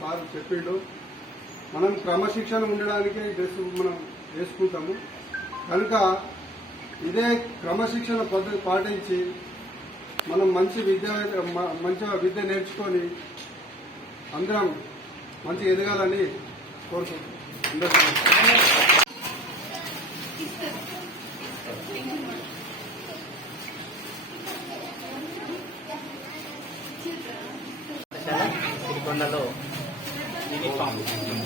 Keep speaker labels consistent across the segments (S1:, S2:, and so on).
S1: Sir చెప్పిండు. మనం క్రమశిక్షణ ఉండడానికి డ్రెస్ మనం వేసుకుంటాము. కనుక ఇదే క్రమశిక్షణ పద్ధతి పాటించి మనం మంచి విద్య మంచి మంచిగా విద్య నేర్చుకొని అందరం మంచిగా ఎదగాలని కోరుకుంటున్నాం.
S2: సిరికొండలో యూనిఫామ్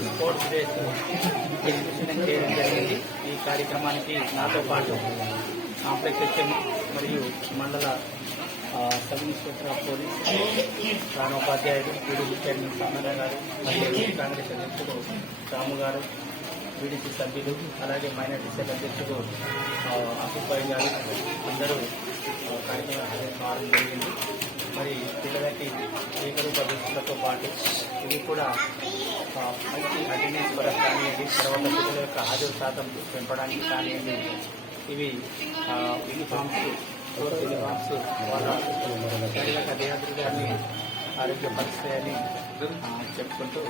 S2: స్పోర్ట్స్ డ్రెస్ ఎగ్జిబిషన్ చేయడం జరిగింది. ఈ కార్యక్రమానికి నాతో పాటు కాంప్లెక్స్ హెచ్ఎం మరియు మండల సబ్ ఇన్స్పెక్టర్ ఆఫ్ పోలీస్ ప్రాణోపాధ్యాయుడు టీడీపీ చైర్మన్ సామన్న గారు మరియు కాంగ్రెస్ అధ్యక్షుడు రాము గారు వీడీసీ సభ్యులు అలాగే మైనార్టీ సెల్ అధ్యక్షుడు ఆ, గారు అందరూ ఆ, కార్యక్రమం కావడం జరిగింది. మరి పిల్లలకి ఏకరూప దుస్తులతో పాటు ఇవి కూడా మంచి అటెండెన్స్ పరంగా కానివ్వండి తర్వాత పిల్లల యొక్క హాజరు శాతం పెంపడానికి కానివ్వండి ఇవి యూనిఫామ్స్ స్పోర్ట్స్ యూనిఫామ్స్ వాళ్ళ శారీరక ఆరోగ్య పరిస్థితి అని చెప్పుకుంటూ